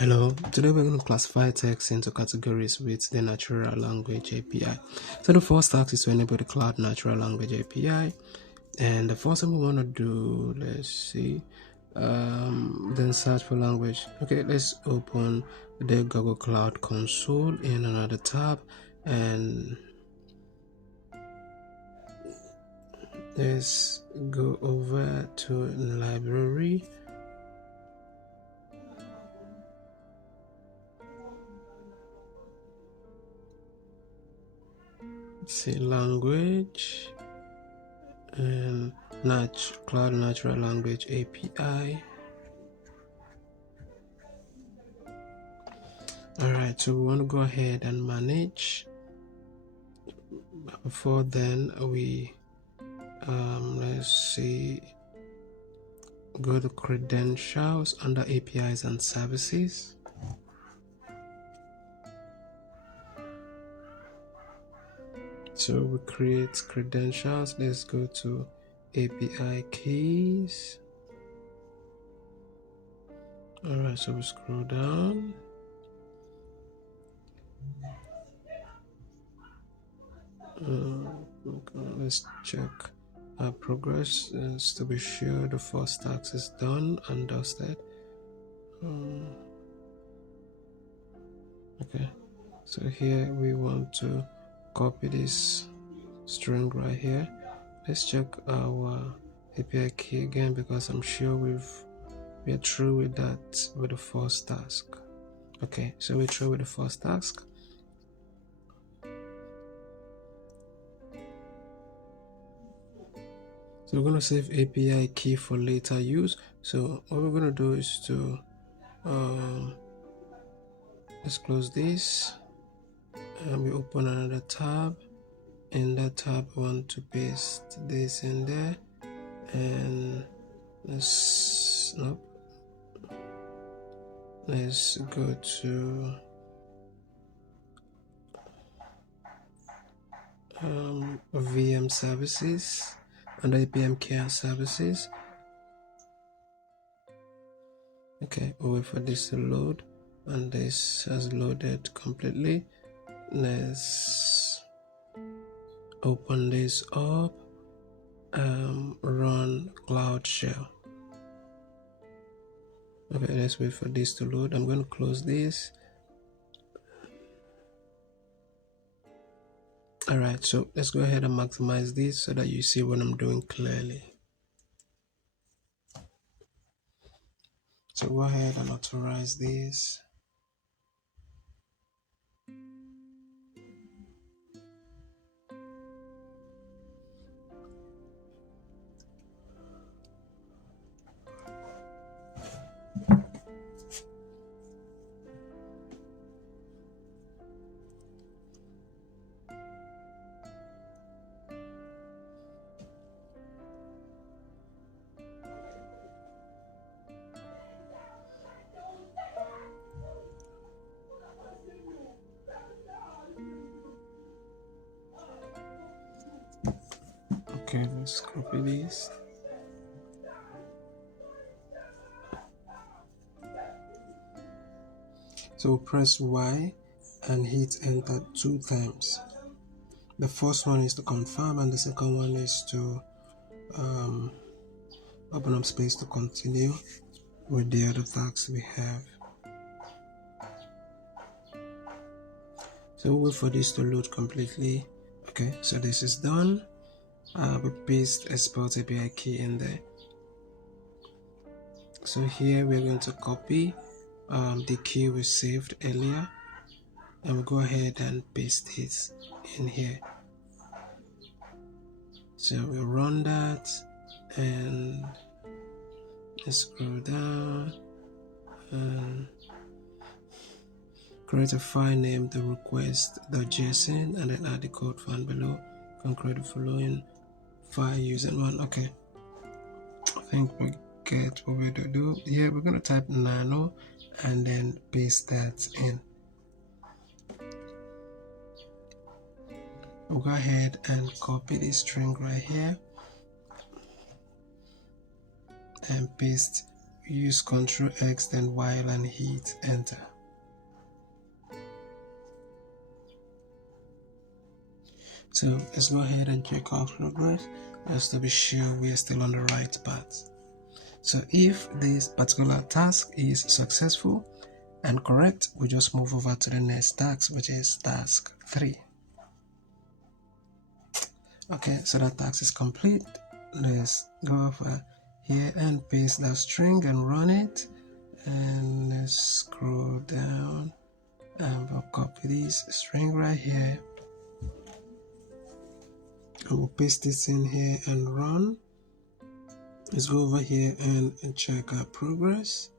Hello, today we're going to classify text into categories with the Natural Language API. So the first task is to enable the Cloud Natural Language API. And the first thing we want to do, let's see, then search for language. Okay, let's open the Google Cloud Console in another tab and let's go over to library. See language and Cloud Natural Language API. Alright, so we want to go ahead and manage. Before then, we let's see, go to credentials under APIs and services. So we create credentials. Let's go to API keys. Alright, so we scroll down. Let's check our progress to be sure the first task is done and dusted. Okay, so here we want to copy this string right here. Let's check our API key again because I'm sure we're through with that with the first task. Okay, so we're through with the first task. So we're going to save API key for later use. So what we're going to do is to let's close this and we open another tab. In that tab we want to paste this in there and let's go to VM services under APM care services. Okay, we'll wait for this to load and this has loaded completely. Let's open this up, run Cloud Shell. Okay, let's wait for this to load. I'm going to close this. Alright, so let's go ahead and maximize this so that you see what I'm doing clearly. So go ahead and authorize this. Okay, let's copy this. So press Y and hit enter 2 times. The first one is to confirm and the second one is to open up space to continue with the other tasks we have. So we'll wait for this to load completely. Okay, so this is done. We paste export API key in there. So here we're going to copy the key we saved earlier and we'll go ahead and paste it in here. So we'll run that and let's scroll down and create a file named the request.json and then add the code found below. You can create the following file using one. Okay, I think we get what we're going to do. Here we're going to type nano and then paste that in. We'll go ahead and copy this string right here and paste use Ctrl X, then while and hit enter. So let's go ahead and check our progress just to be sure we are still on the right path. So if this particular task is successful and correct, we just move over to the next task, which is task 3. Okay, so that task is complete. Let's go over here and paste that string and run it. And let's scroll down and we'll copy this string right here. And we'll paste this in here and run. Let's go over here and check our progress.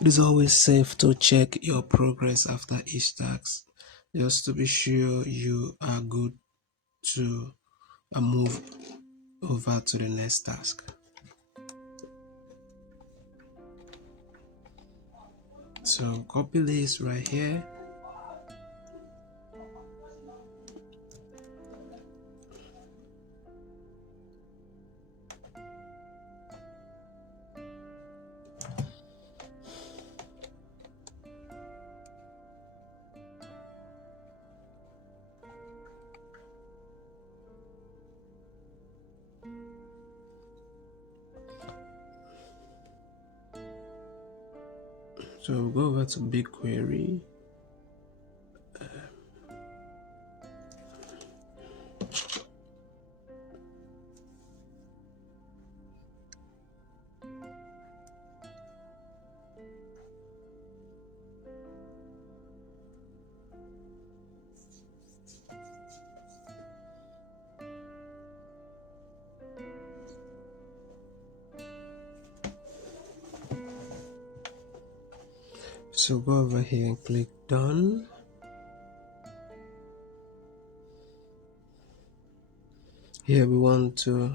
It is always safe to check your progress after each task, just to be sure you are good to move over to the next task. So copy this right here. So we'll go over to BigQuery. So go over here and click done. Here we want to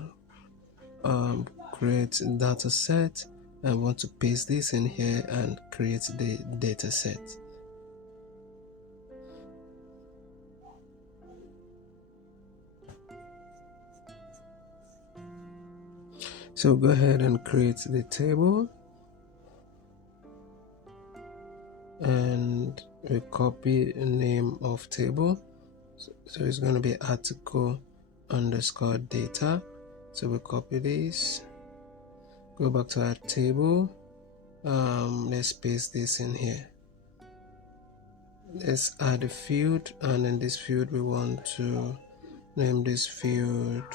create a data set. I want to paste this in here and create the data set. So go ahead and create the table. And we copy the name of table, so it's going to be article underscore data. So we copy this, go back to our table, let's paste this in here. Let's add a field, and in this field we want to name this field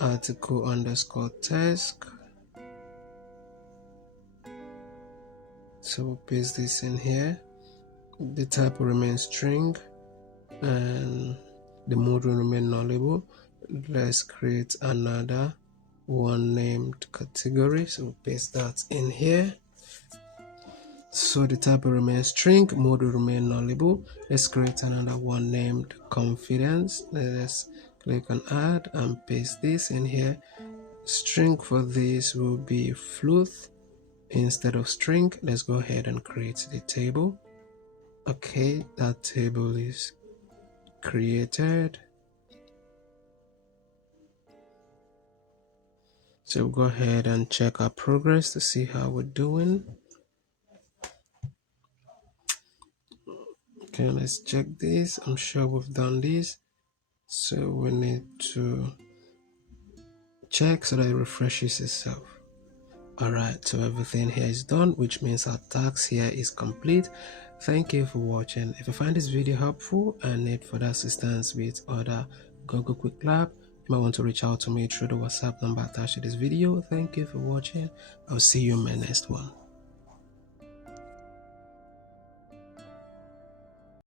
article underscore task. So we'll paste this in here. The type will remain string and the mode will remain nullable. Let's create another one named category. So we'll paste that in here. So the type will remain string, mode will remain nullable. Let's create another one named confidence. Let's click on add and paste this in here. String for this will be float instead of string. Let's go ahead and create the table. Okay, that table is created. So we'll go ahead and check our progress to see how we're doing. Okay, let's check this. I'm sure we've done this. So we need to check so that it refreshes itself. Alright, so everything here is done, which means our task here is complete. Thank you for watching. If you find this video helpful and need further assistance with other Google Qwiklabs, you might want to reach out to me through the WhatsApp number attached to this video. Thank you for watching. I'll see you in my next one.